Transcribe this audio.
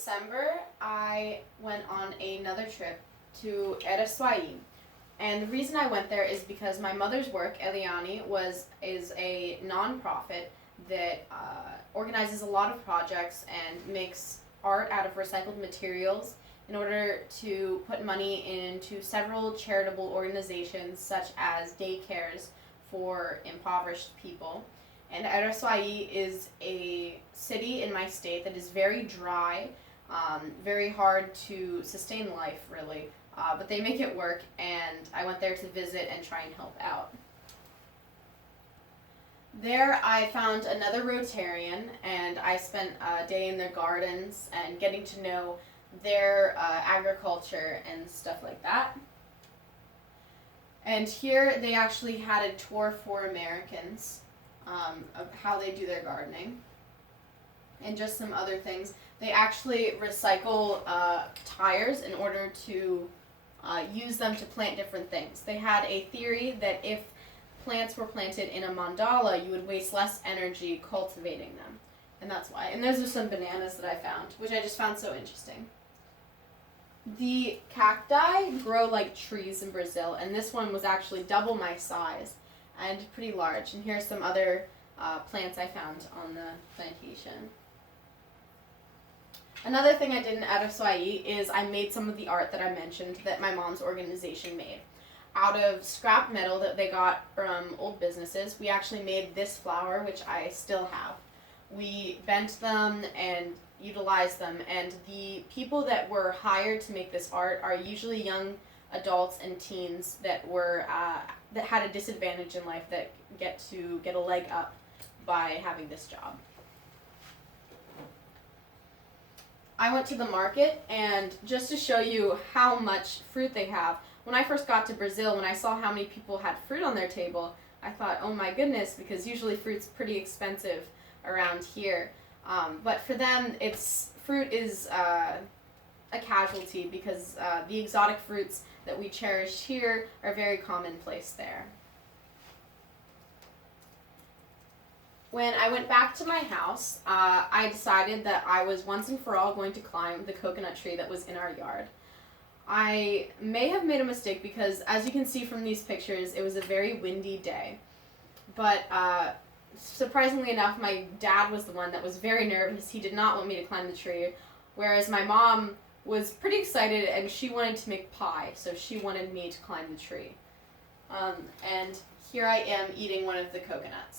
December, I went on another trip to Ereswai. And the reason I went there is because my mother's work, Eliani, is a nonprofit that organizes a lot of projects and makes art out of recycled materials in order to put money into several charitable organizations such as daycares for impoverished people. And Ereswai is a city in my state that is very dry, very hard to sustain life, really. But they make it work, and I went there to visit and try and help out. There I found another Rotarian, and I spent a day in their gardens and getting to know their agriculture and stuff like that. And here they actually had a tour for Americans of how they do their gardening and just some other things. They actually recycle tires in order to use them to plant different things. They had a theory that if plants were planted in a mandala, you would waste less energy cultivating them. And that's why. And those are some bananas that I found, which I just found so interesting. The cacti grow like trees in Brazil, and this one was actually double my size and pretty large. And here's some other plants I found on the plantation. Another thing I did in Ereswai is I made some of the art that I mentioned that my mom's organization made. Out of scrap metal that they got from old businesses, we actually made this flower, which I still have. We bent them and utilized them, and the people that were hired to make this art are usually young adults and teens that were that had a disadvantage in life that get a leg up by having this job. I went to the market, and just to show you how much fruit they have, when I first got to Brazil, when I saw how many people had fruit on their table, I thought, oh my goodness, because usually fruit's pretty expensive around here. But for them, fruit is a casualty because the exotic fruits that we cherish here are very commonplace there. When I went back to my house, I decided that I was once and for all going to climb the coconut tree that was in our yard. I may have made a mistake because, as you can see from these pictures, it was a very windy day. But surprisingly enough, my dad was the one that was very nervous. He did not want me to climb the tree, whereas my mom was pretty excited and she wanted to make pie, so she wanted me to climb the tree. And here I am eating one of the coconuts.